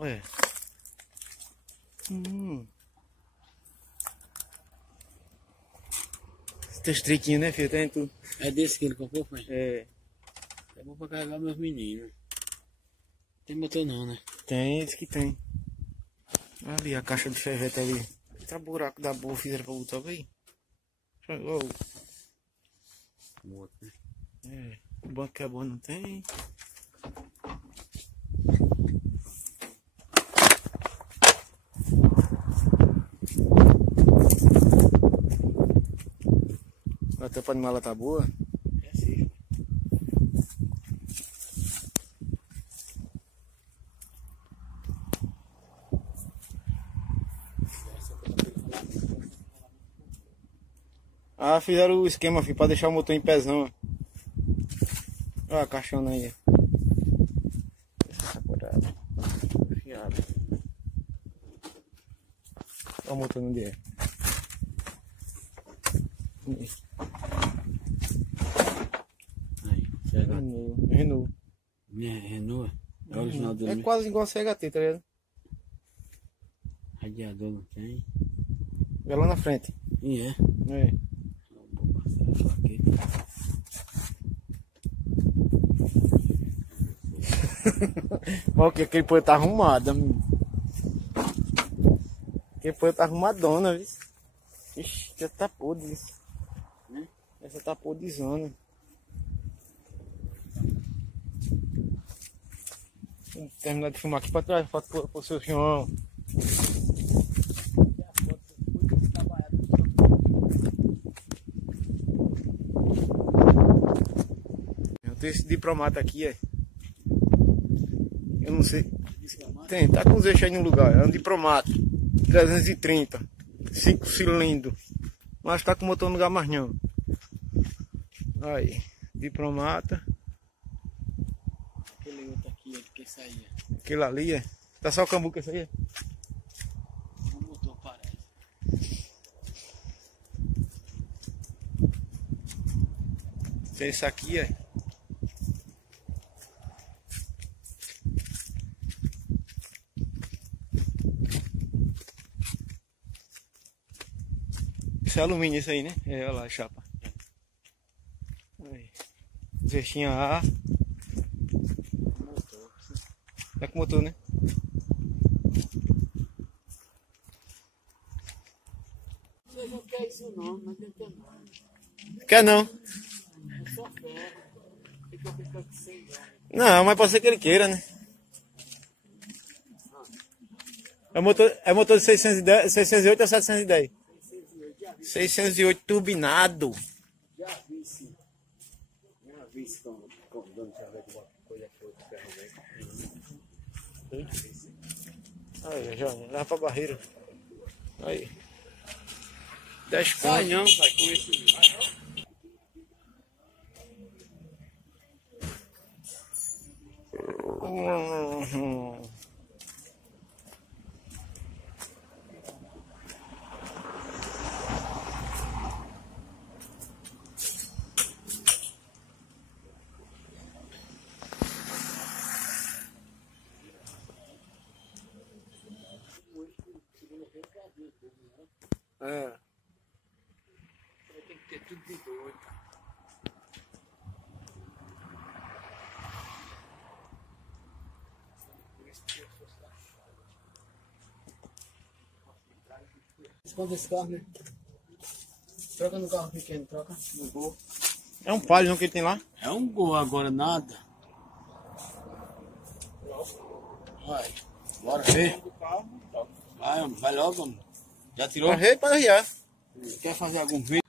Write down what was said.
Olha. Esse testrequinho, né, filho? Tem tudo. É desse que ele comprou, pai? É. É bom pra carregar meus meninos. Tem motor não, né? Tem, esse que tem. Ali, a caixa de ferreta ali. Tá buraco da boa, fizeram pra botar aí. Oh. O outro, né? É. O banco que é bom não tem. A tampa de mala tá boa? É sim. Ah, fizeram o esquema, filho, pra deixar o motor em pezão. Olha a caixona aí. Essa parada. Fiado. Olha o motor onde é. Aí, chega. Renault. Renault? É o original dele. É Mesmo. quase igual a CHT, tá ligado? Radiador não tem. É lá na frente. E é. É. Olha que aquele poeta tá arrumado, amigo. Aquele poeta tá arrumadona, viu? Ixi, já tá podre isso. Né? Essa tá podrezona. Vamos terminar de filmar aqui pra trás, foto pro seu João. Eu tenho esse diplomata aqui, é. Eu não sei. Tem, tá com os eixos aí no lugar. É um diplomata. 330. 5 cilindros. Mas tá com o motor no lugar mais não. Aí. Diplomata. Aquele outro aqui, que saía. Aquele ali, é. Tá só o cambuca esse aí, é. O motor parece. Esse aqui, é. Isso é alumínio, isso aí, né? É, olha lá a chapa. Aí. Zeixinha A. Motor. É com motor, né? Você não quer isso não, não tem que não. Quer não? É só ferro. Fica ficando sem dó. Não, mas pode ser que ele queira, né? É motor de 610, 608 ou 710? 608 turbinado. Já vi sim. Já vi sim com dono de cerveja de uma coisa que outra ferro. Aí, Jorge, leva pra barreira. Aí. 10 Sai pontos. não, pai, com esse. É. Tem que ter tudo de doido. Esconde esse carro, né? Troca no carro pequeno, troca no Gol. É um palio não que ele tem lá? É um Gol agora, nada. Vai, bora ver. Vai logo, homem. Já tirou? Para arriar. Quer fazer algum vídeo?